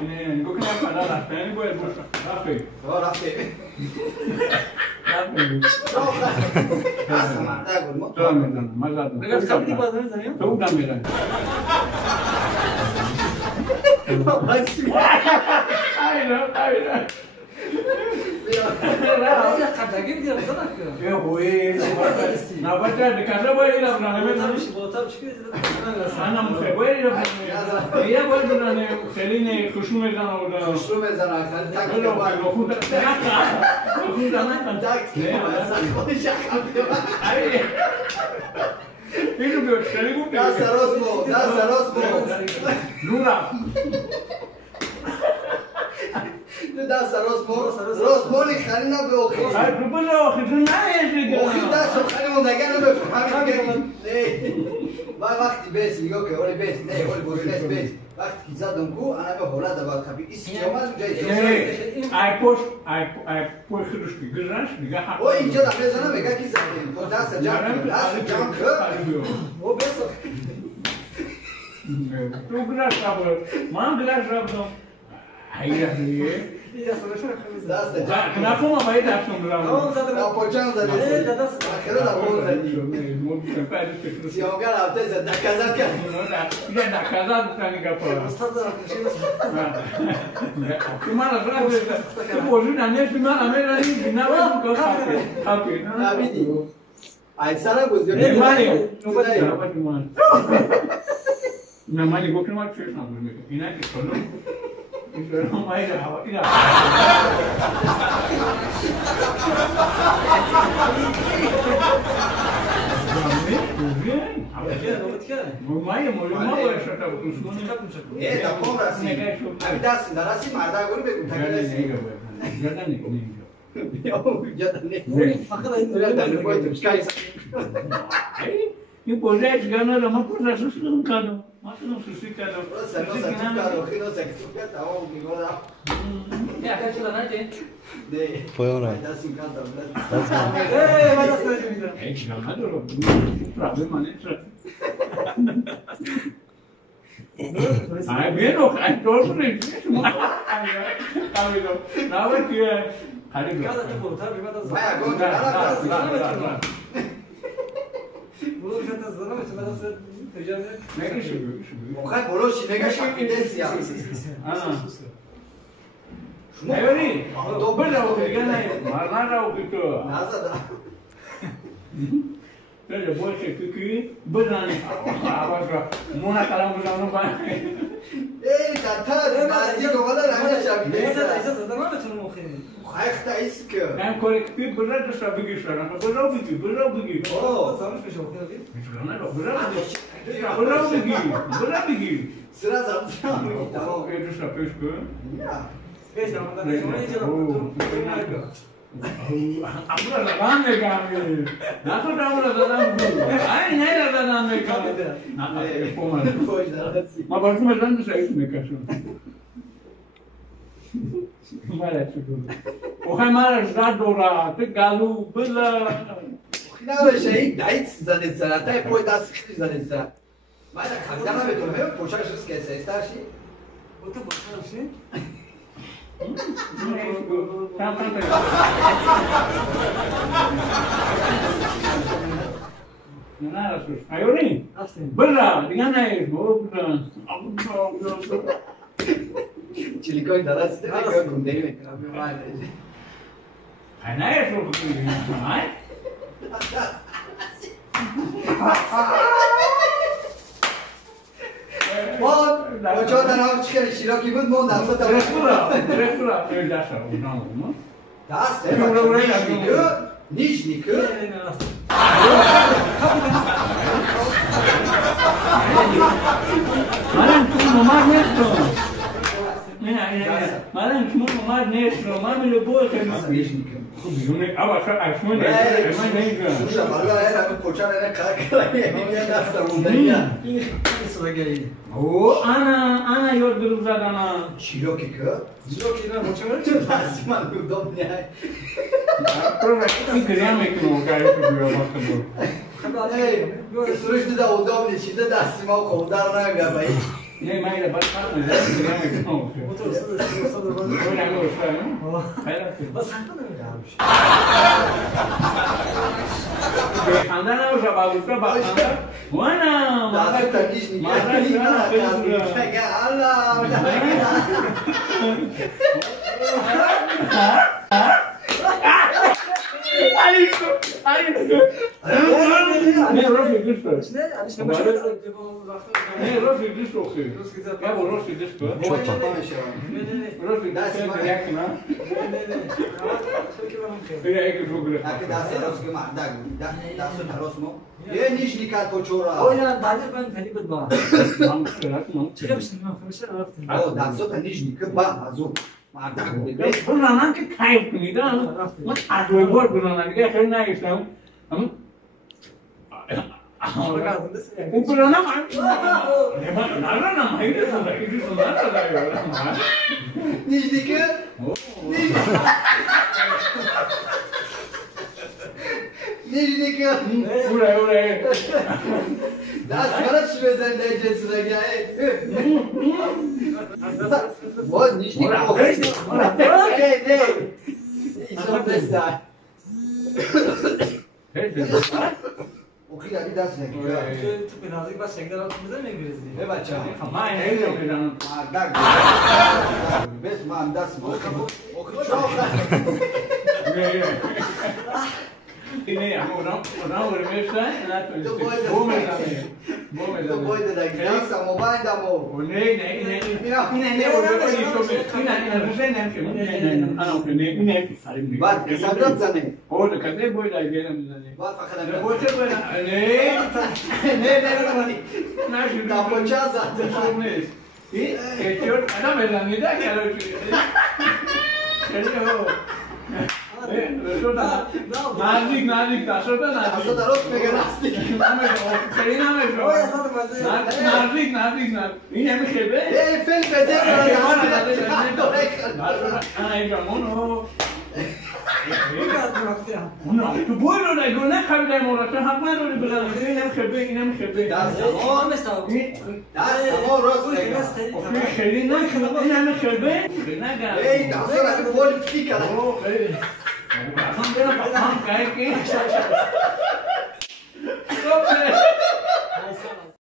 اینه گفتم فدا رفت یعنی باید باشه رفته تو بودم میرن دست راست مالی خری نبه آخی تو بله آخی تو نه دیگه آخی دست خری مندگه نبه وقتی بیس میگه که اولی بیس نه اولی بوری بیس وقتی که زدم کو انا به حالت دبا خبی ایسی که اومد جایی ای پوش خیلیش بگرنش دیگه حق او اینجا دفعه زنم بگه کی زدیم تو دست جمع کرد او بیس تو گلاش رابط من گلاش رابطم هیچ دست نفهم ما باید دستم برام پوچان زدی آخر دبا زدی سیامگر هفته زد دکازد کرد یه دکازد بکنی کپا من از راه تو بوجود نمیش من امیرانی نبود که خاطی نبیدی ایسارا گذاری نه مالی گفتم ما چیش نبودیم اینا که کنم این مایی را هوا اینا مایی باید شده بکنم ای دکم رسی امی دستی درستی مرده گوری بگم تکرسی این پوزه ایش گرنه را ما پوزه سوسی کردم ما سوسی کردم مخای بلوشی نگاش میدهسی ایوری دوباره راوی دیگه نه مرد راوی تو نزدم نه باشه کی بزنی آواز را مونا کلام بزنم با ای کاتر مازی دوباره رنگ شبیه ایسا زدم ما بتونم مخی خیخت ایست که من کلکتیو بزرگ داشته بگیش دارم بزرگ بگی اوه سامش میشه مخی نبید میشکنه بزرگ بگی سرا زبطان میگی تمام یه دوستا پیش کن بیش رامدن شما اینجا رو Abla zaman ne kaldı? Nasıl abla zaman bu? Ay ne zaman ne kaldı? Ma başıma sen de şey mi kaçın? Mara çıkıyor. O hemen zar dora, te galu, bıla. خیلی شهید دایت زنید سر تا پای دست خیلی زنید سر ما دا خدمت بتونم پوشاکش است که استارشی او تو باشی نه راستش ایوری بلا دیگه نه بود چلیکای درست نگاه کن دیگه میکنم نه شو نه با چه دارم چیکار شیراکی بود من دست تا رستوران داشت اونم دست نیش نیکه من تو مامار نیستم من تو مامار نیستم من میل بود که نیش نیکه خوبه اما شو اشمون من نمیگم سوشا بالا هر کوچا نه کار میاد دست اون او انا یاد درو زدانا شیراکی که شیراکی نه مچمه تو دست من دم نه پروفیک میگم که مو کاری تو بیام سروش دیده اودام نشیده دستی ما کودر نمیگه بایی نه من اینه باید کنم نمیگم Otur, ısıdır. önemli olsa Bas hakkı da öyle abi. خواندن نباشه باوشتا با خواندن وانا دست تنگیش نگه نگه الله نه راستی دوست دارم Ne? Hani işte başka bir نه راستی دوست دارم یا با راستی دوست دارم çok çapa meşevam راستی دوست دارم یک نه بیا یک بگیره Aki dast taros ke mardag dast taros mo ye niş nikat koçora O ya dadir ben peki bir bağ. من خیرات من Çıkmışsın lan. Konuşlar artık. o dast ta niş nikah ba azu mardag بودن که کایپ کنیدن من ادوار بار بودن دیگه خیلی نگیشتم اون بودن هم نه نه مایده سنده ایدی سنده نده niş nikah niş nikah اوره اوره dast bana çivezen de cesine gel bu niş nikah hey ne İnsan desta Okuyla bir ders ne diyor? Şu tıpkı nazik bas şekler altımızda mı gireriz diye. Ne bacağım? ما این هیچ میدانم Mardag. Bes man das mo. Oku çok da. اینه اونم ورمیشتن نه تو باید بومه To bojde da gdje sam ovaj da mo. نه نه اینه Bar kesabrat za ne. او ده کدی بوی دای گیرم میزنی Bar fakada نه ne. بوی چه بوی نه نه نه Da poča za. شروع نیست این کشور adam بزنی ده نزدیک نزدیک شد Aso da rot mega nasty. نزدیک نزدیک این نمیشه به Ey fel bezer تو بوی رو نگو نخوابیده مورد تو حق نداری بزنی این نمیشه به این نمیشه به Das Tamam mesela. Das mo rost mega. خیلی نکنم این نمیشه به نگم Ey da sonra bir politika. اصلا برم پاکم که